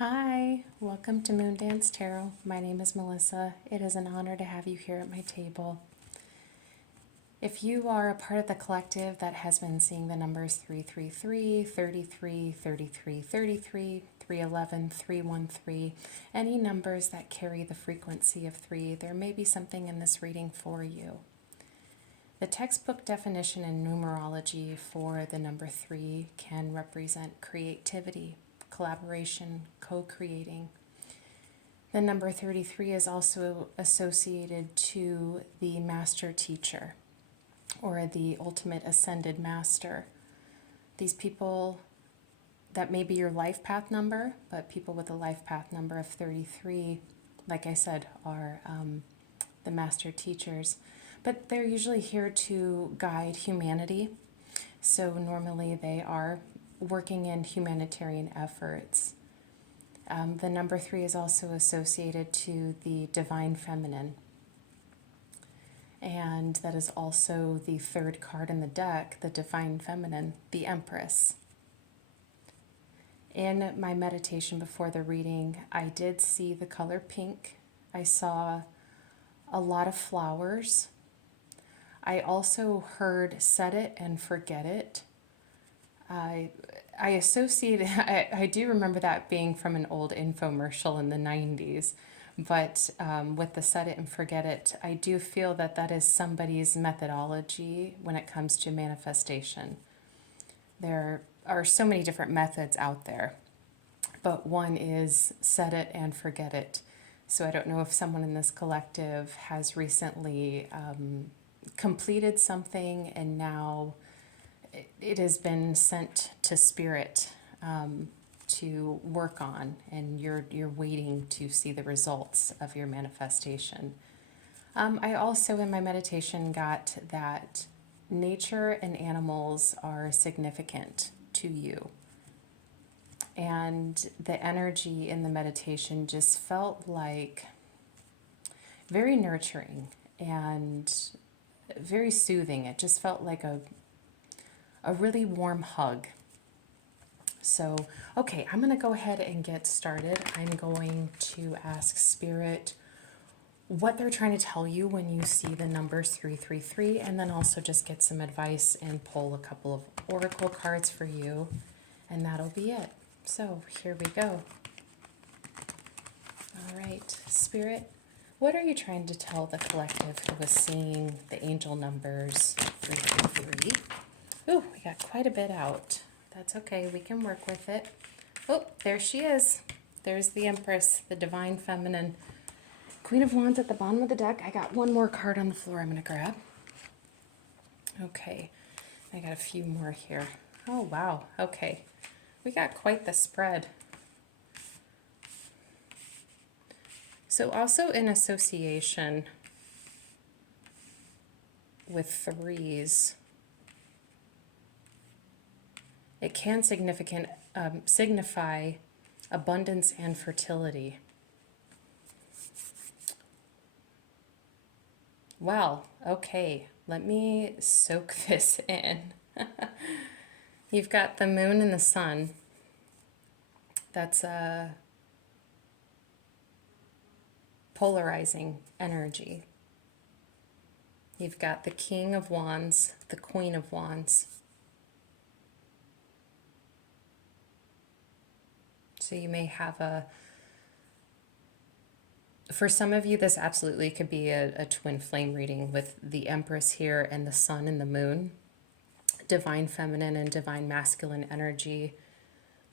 Hi, welcome to Moondance Tarot. My name is Melissa. It is an honor to have you here at my table. If you are a part of the collective that has been seeing the numbers 333, 33, 33, 33, 311, 313, any numbers that carry the frequency of 3, there may be something in this reading for you. The textbook definition in numerology for the number 3 can represent creativity, collaboration, co-creating. The number 33 is also associated to the master teacher or the ultimate ascended master. These people, that may be your life path number, but people with a life path number of 33, like I said, are the master teachers. But they're usually here to guide humanity. So normally they are working in humanitarian efforts. The number 3 is also associated to the divine feminine. And that is also the third card in the deck, the divine feminine, the Empress. In my meditation before the reading, I did see the color pink. I saw a lot of flowers. I also heard set it and forget it. I associate, I do remember that being from an old infomercial in the 90s, but with the set it and forget it, I do feel that that is somebody's methodology when it comes to manifestation. There are so many different methods out there, but one is set it and forget it. So I don't know if someone in this collective has recently completed something and now it has been sent to spirit to work on, and you're waiting to see the results of your manifestation. I also in my meditation got that nature and animals are significant to you, and the energy in the meditation just felt like very nurturing and very soothing. It just felt like a really warm hug. So, okay, I'm going to go ahead and get started. I'm going to ask Spirit what they're trying to tell you when you see the numbers 333, and then also just get some advice and pull a couple of oracle cards for you, and that'll be it. So, here we go. All right, Spirit, what are you trying to tell the collective who is seeing the angel numbers 333? Ooh, we got quite a bit out. That's okay, we can work with it. Oh, there she is. There's the Empress, the divine feminine. Queen of Wands at the bottom of the deck. I got one more card on the floor I'm going to grab. Okay, I got a few more here. Oh, wow. Okay, we got quite the spread. So also in association with threes, it can signify abundance and fertility. Well, okay, let me soak this in. You've got the moon and the sun. That's a polarizing energy. You've got the King of Wands, the Queen of Wands. So you may have for some of you, this absolutely could be a twin flame reading with the Empress here and the sun and the moon. Divine feminine and divine masculine energy.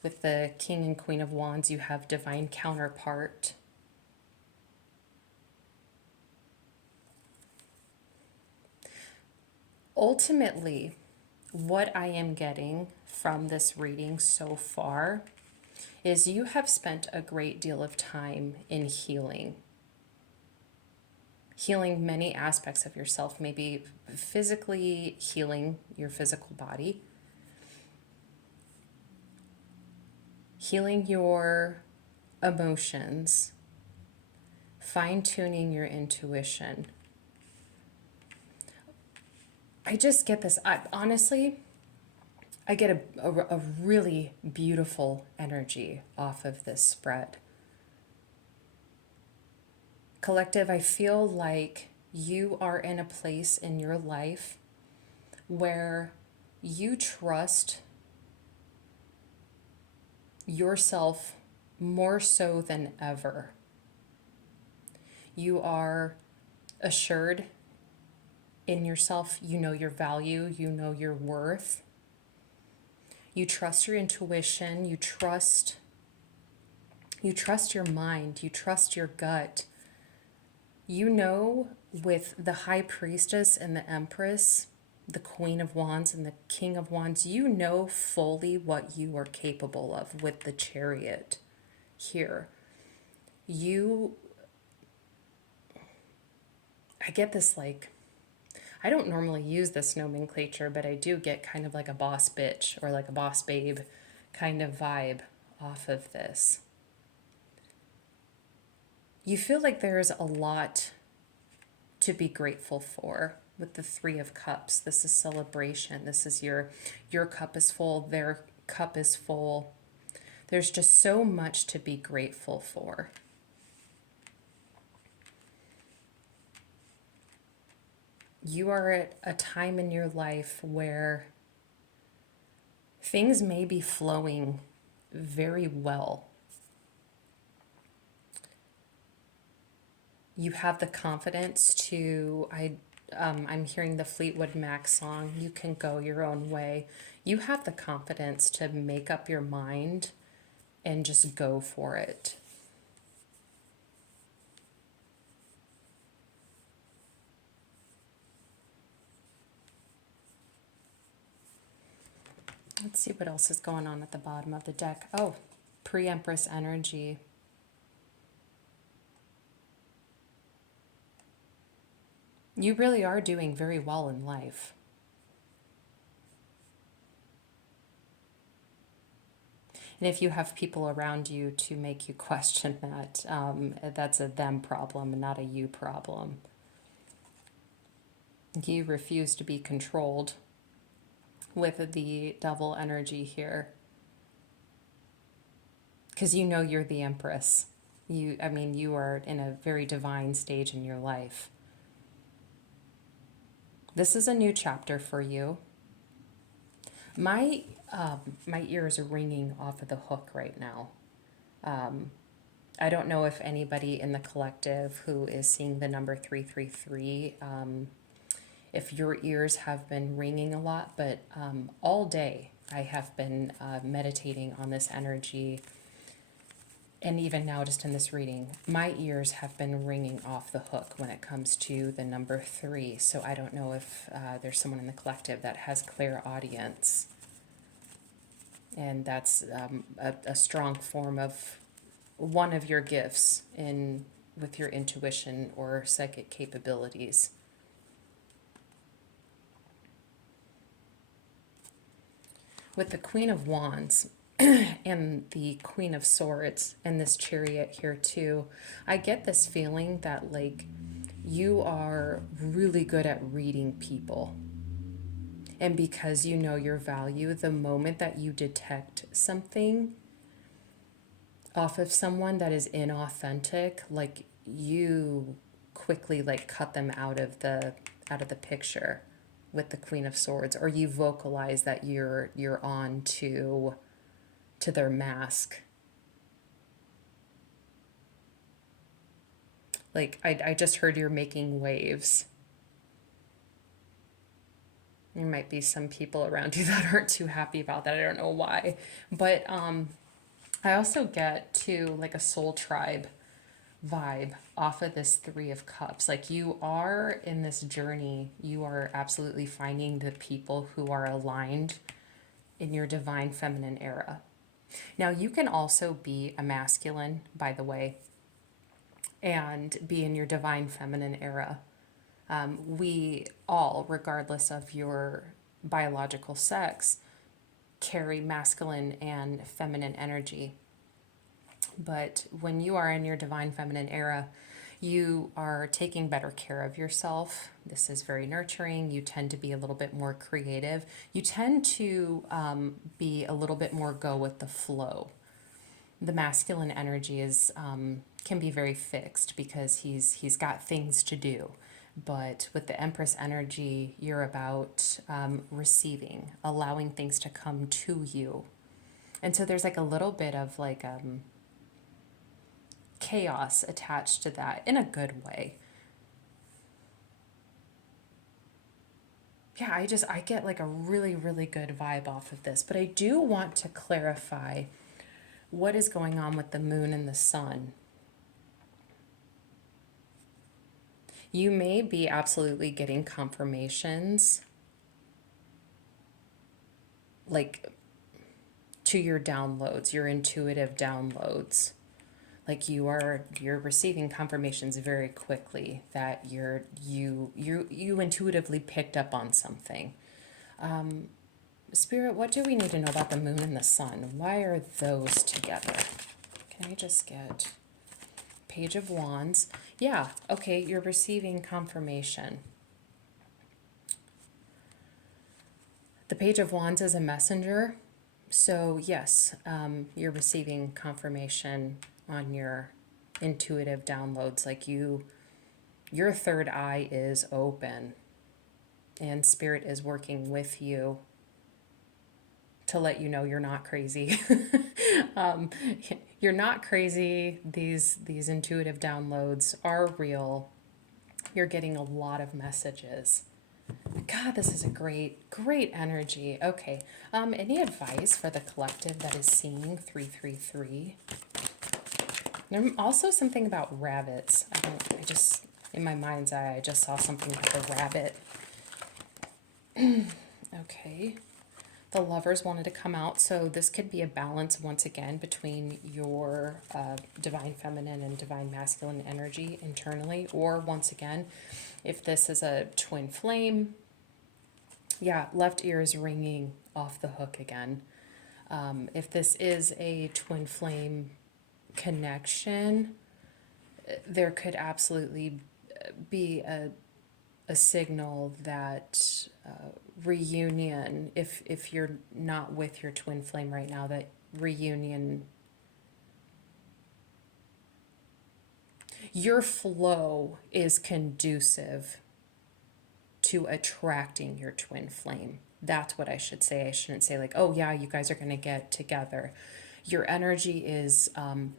With the King and Queen of Wands, you have divine counterpart. Ultimately, what I am getting from this reading so far is you have spent a great deal of time in healing. Healing many aspects of yourself, maybe physically healing your physical body, healing your emotions, fine-tuning your intuition. I just get this. Honestly, I get a really beautiful energy off of this spread. Collective, I feel like you are in a place in your life where you trust yourself more so than ever. You are assured in yourself. You know your value, you know your worth. You trust your intuition, you trust your mind, you trust your gut. You know, with the High Priestess and the Empress, the Queen of Wands and the King of Wands, you know fully what you are capable of with the Chariot here. I get this, like, I don't normally use this nomenclature, but I do get kind of like a boss bitch or like a boss babe kind of vibe off of this. You feel like there's a lot to be grateful for with the Three of Cups. This is celebration. This is your cup is full, their cup is full. There's just so much to be grateful for. You are at a time in your life where things may be flowing very well. You have the confidence to, I'm hearing the Fleetwood Mac song, You Can Go Your Own Way. You have the confidence to make up your mind and just go for it. Let's see what else is going on at the bottom of the deck. Oh, pre-Empress energy. You really are doing very well in life. And if you have people around you to make you question that, that's a them problem and not a you problem. You refuse to be controlled with the Devil energy here. Because you know you're the Empress. You are in a very divine stage in your life. This is a new chapter for you. My ears are ringing off of the hook right now. I don't know if anybody in the collective who is seeing the number 333, if your ears have been ringing a lot, but all day I have been meditating on this energy. And even now, just in this reading, my ears have been ringing off the hook when it comes to the number 3. So I don't know if there's someone in the collective that has clear audience. And that's a strong form of one of your gifts with your intuition or psychic capabilities. With the Queen of Wands and the Queen of Swords and this Chariot here too, I get this feeling that like you are really good at reading people. And because you know your value, the moment that you detect something off of someone that is inauthentic, like you quickly like cut them out of the picture with the Queen of Swords, or you vocalize that you're on to their mask. Like I just heard you're making waves. There might be some people around you that aren't too happy about that. I don't know why. But I also get to like a soul tribe vibe off of this Three of Cups. Like you are in this journey, you are absolutely finding the people who are aligned in your divine feminine era. Now you can also be a masculine, by the way, and be in your divine feminine era. We all, regardless of your biological sex, carry masculine and feminine energy. But when you are in your divine feminine era, You are taking better care of yourself. This is very nurturing. You tend to be a little bit more creative. You tend to be a little bit more go with the flow. The masculine energy is can be very fixed because he's got things to do. But with the Empress energy, you're about receiving, allowing things to come to you. And so there's like a little bit of like chaos attached to that in a good way. Yeah, I get like a really, really good vibe off of this. But I do want to clarify what is going on with the moon and the sun. You may be absolutely getting confirmations like to your downloads, your intuitive downloads. Like you're receiving confirmations very quickly that you intuitively picked up on something. Spirit, what do we need to know about the moon and the sun? Why are those together? Can I just get Page of Wands? Yeah, okay, you're receiving confirmation. The Page of Wands is a messenger. So yes, you're receiving confirmation on your intuitive downloads. Like your third eye is open and Spirit is working with you to let you know you're not crazy. You're not crazy. These intuitive downloads are real. You're getting a lot of messages. God, this is a great energy. Okay. Any advice for the collective that is seeing 333? There's also something about rabbits. I just, in my mind's eye, I just saw something with a rabbit. Okay. The Lovers wanted to come out, so this could be a balance once again between your divine feminine and divine masculine energy internally, or once again, if this is a twin flame, yeah, left ear is ringing off the hook again. If this is a twin flame connection, there could absolutely be a signal that reunion, if you're not with your twin flame right now, that reunion, your flow is conducive to attracting your twin flame. That's what I should say. I shouldn't say like, oh yeah, you guys are going to get together. Your energy is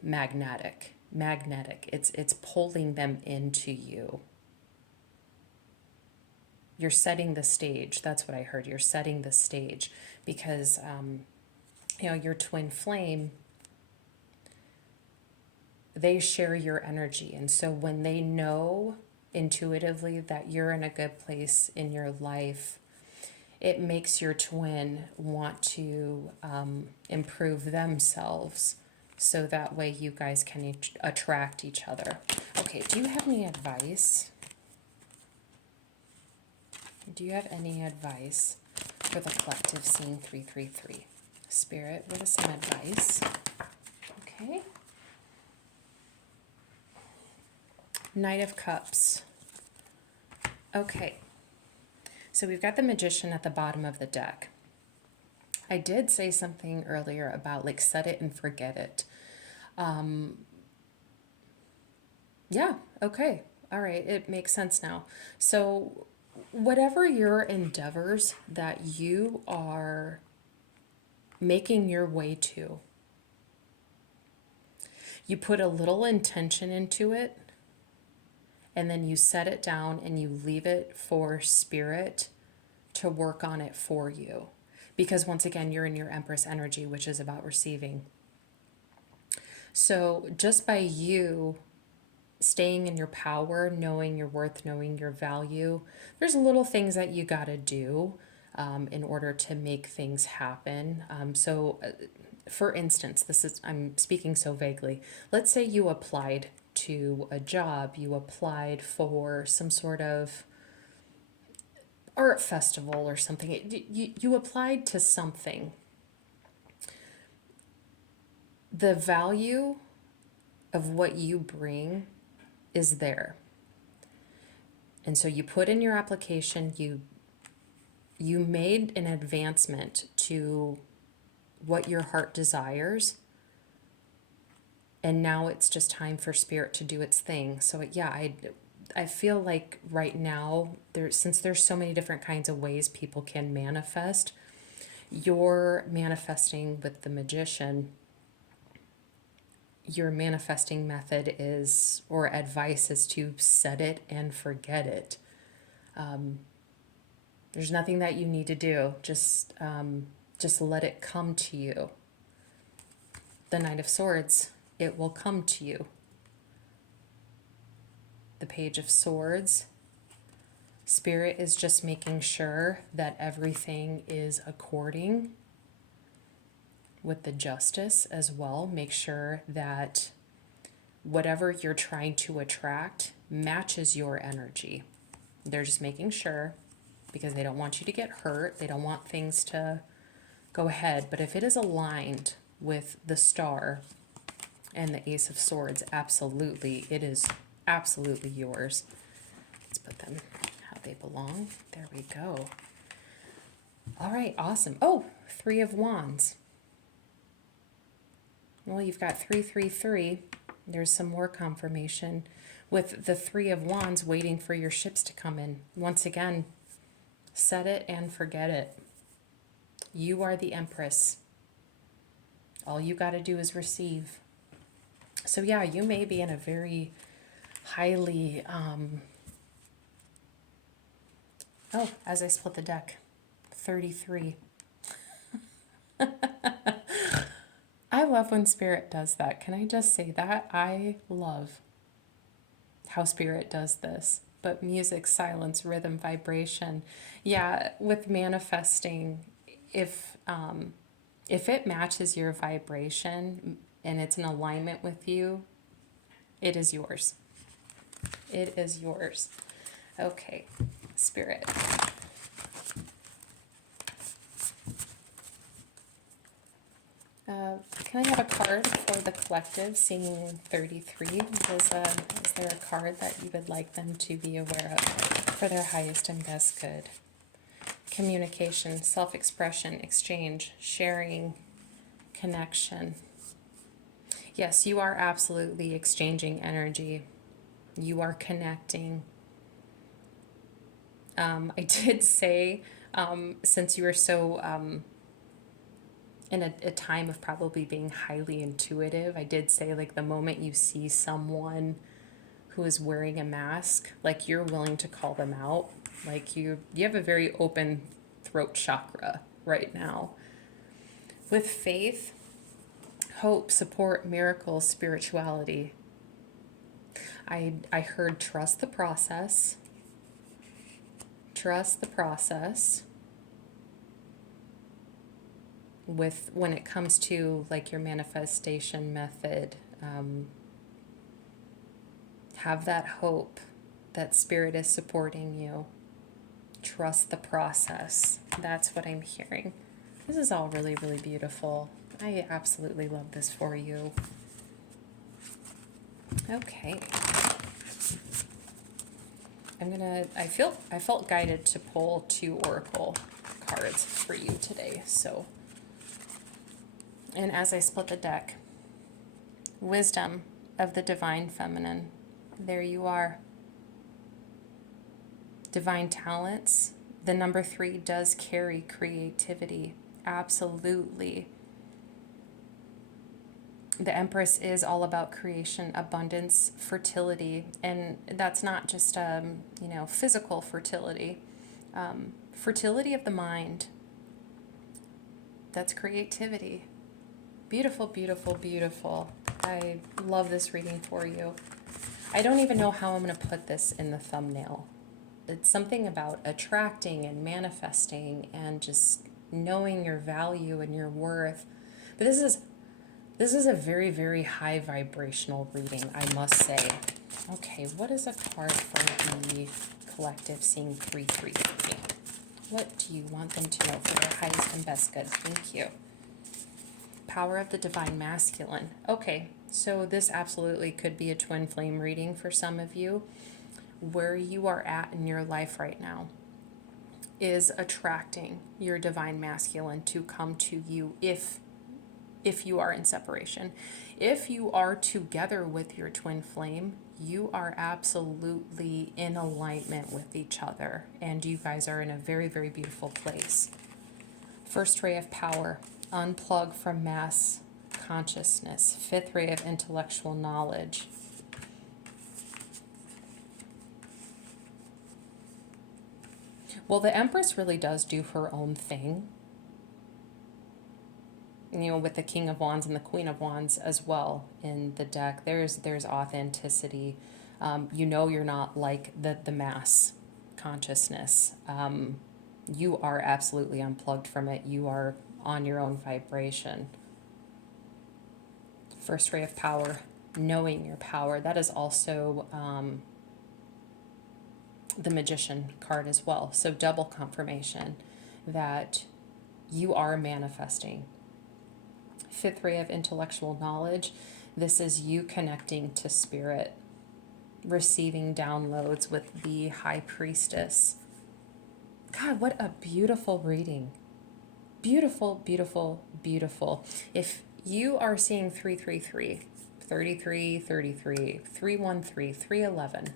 magnetic. It's pulling them into you. You're setting the stage. That's what I heard. You're setting the stage because, your twin flame, they share your energy. And so when they know intuitively that you're in a good place in your life, it makes your twin want to improve themselves so that way you guys can attract each other. Okay, do you have any advice? Do you have any advice for the collective seeing 333? Spirit, what is some advice? Okay. Knight of Cups. Okay. So we've got the Magician at the bottom of the deck. I did say something earlier about like set it and forget it. Yeah, okay. All right, it makes sense now. So whatever your endeavors that you are making your way to, you put a little intention into it, and then you set it down and you leave it for Spirit to work on it for you. Because once again, you're in your Empress energy, which is about receiving. So just by you staying in your power, knowing your worth, knowing your value, there's little things that you got to do in order to make things happen. For instance, I'm speaking so vaguely. Let's say you applied to a job, you applied for some sort of art festival or something. You applied to something. The value of what you bring is there. And so you put in your application, you made an advancement to what your heart desires. And now it's just time for spirit to do its thing. So yeah, I feel like right now, since there's so many different kinds of ways people can manifest, you're manifesting with the Magician. Your manifesting method is, or advice is, to set it and forget it. There's nothing that you need to do. Just let it come to you. The Knight of Swords, it will come to you. The Page of Swords, Spirit is just making sure that everything is according with the Justice as well. Make sure that whatever you're trying to attract matches your energy. They're just making sure, because they don't want you to get hurt. They don't want things to go ahead. But if it is aligned with the Star and the Ace of Swords, absolutely, it is absolutely yours. Let's put them how they belong. There we go. All right, awesome. Oh, Three of Wands. Well, you've got 333. There's some more confirmation with the Three of Wands waiting for your ships to come in. Once again, set it and forget it. You are the Empress. All you got to do is receive. So yeah, you may be in a very highly, oh, as I split the deck, 33. I love when Spirit does that. Can I just say that? I love how Spirit does this. But music, silence, rhythm, vibration. Yeah, with manifesting, if it matches your vibration and it's in alignment with you, it is yours. It is yours. Okay, Spirit. Can I have a card for the collective, seeing 33? Is there a card that you would like them to be aware of for their highest and best good? Communication, self-expression, exchange, sharing, connection. Yes, you are absolutely exchanging energy. You are connecting. I did say, since you are so... in a time of probably being highly intuitive, I did say, like, the moment you see someone who is wearing a mask, like, you're willing to call them out. Like, you have a very open throat chakra right now. With faith, hope, support, miracles, spirituality. I heard trust the process. Trust the process. With when it comes to, like, your manifestation method, have that hope that Spirit is supporting you. Trust the process. That's what I'm hearing. This is all really, really beautiful. I absolutely love this for you. Okay. I felt guided to pull 2 oracle cards for you today, so. And as I split the deck, wisdom of the divine feminine. There you are. Divine talents. The number 3 does carry creativity. Absolutely. The Empress is all about creation, abundance, fertility. And that's not just, physical fertility. Fertility of the mind. That's creativity. Beautiful, beautiful, beautiful. I love this reading for you. I don't even know how I'm going to put this in the thumbnail. It's something about attracting and manifesting and just knowing your value and your worth. But this is a very, very high vibrational reading, I must say. Okay, what is a card for the collective seeing 333? What do you want them to know for their highest and best good? Thank you. Power of the Divine Masculine. Okay, so this absolutely could be a twin flame reading for some of you. Where you are at in your life right now is attracting your divine masculine to come to you if you are in separation. If you are together with your twin flame, you are absolutely in alignment with each other, and you guys are in a very, very beautiful place. First ray of power, unplug from mass consciousness. Fifth ray of intellectual knowledge. Well, the Empress really does do her own thing. You know, with the King of Wands and the Queen of Wands as well in the deck, there's authenticity. You know, you're not like the mass consciousness. You are absolutely unplugged from it. You are on your own vibration. First ray of power, knowing your power. That is also the Magician card as well. So double confirmation that you are manifesting. Fifth ray of intellectual knowledge. This is you connecting to spirit, receiving downloads with the High Priestess. God, what a beautiful reading. Beautiful, beautiful, beautiful. If you are seeing 333, 33, 33, 313, 311,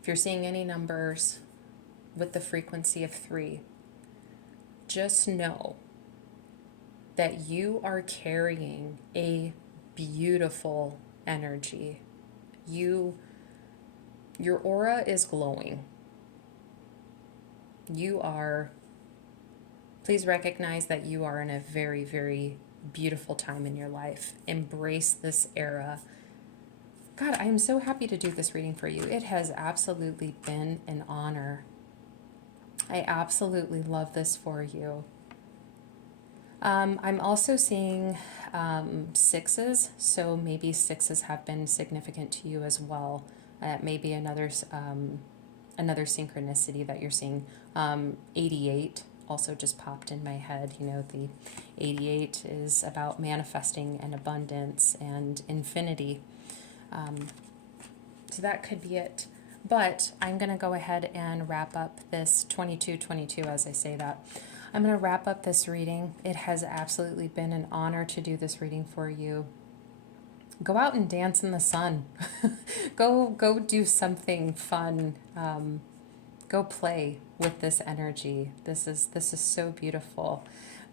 if you're seeing any numbers with the frequency of 3, just know that you are carrying a beautiful energy. Your aura is glowing. Please recognize that you are in a very, very beautiful time in your life. Embrace this era. God, I am so happy to do this reading for you. It has absolutely been an honor. I absolutely love this for you. I'm also seeing 6s, so maybe 6s have been significant to you as well. Maybe another synchronicity that you're seeing. 88 also just popped in my head. You know, the 88 is about manifesting and abundance and infinity. So that could be it. But I'm going to go ahead and wrap up this 2222 as I say that. I'm going to wrap up this reading. It has absolutely been an honor to do this reading for you. Go out and dance in the sun. Go do something fun. Go play with this energy. This is so beautiful.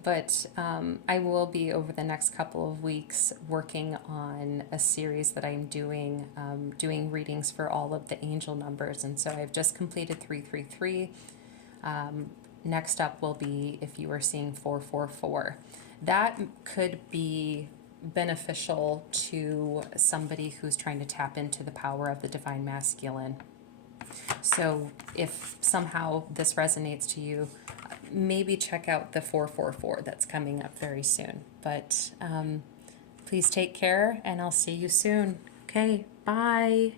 But I will be, over the next couple of weeks, working on a series that I'm doing readings for all of the angel numbers. And so I've just completed 333. Next up will be if you are seeing 444. That could be beneficial to somebody who's trying to tap into the power of the divine masculine. So if somehow this resonates to you, maybe check out the 444 that's coming up very soon. But please take care, and I'll see you soon. Okay, bye.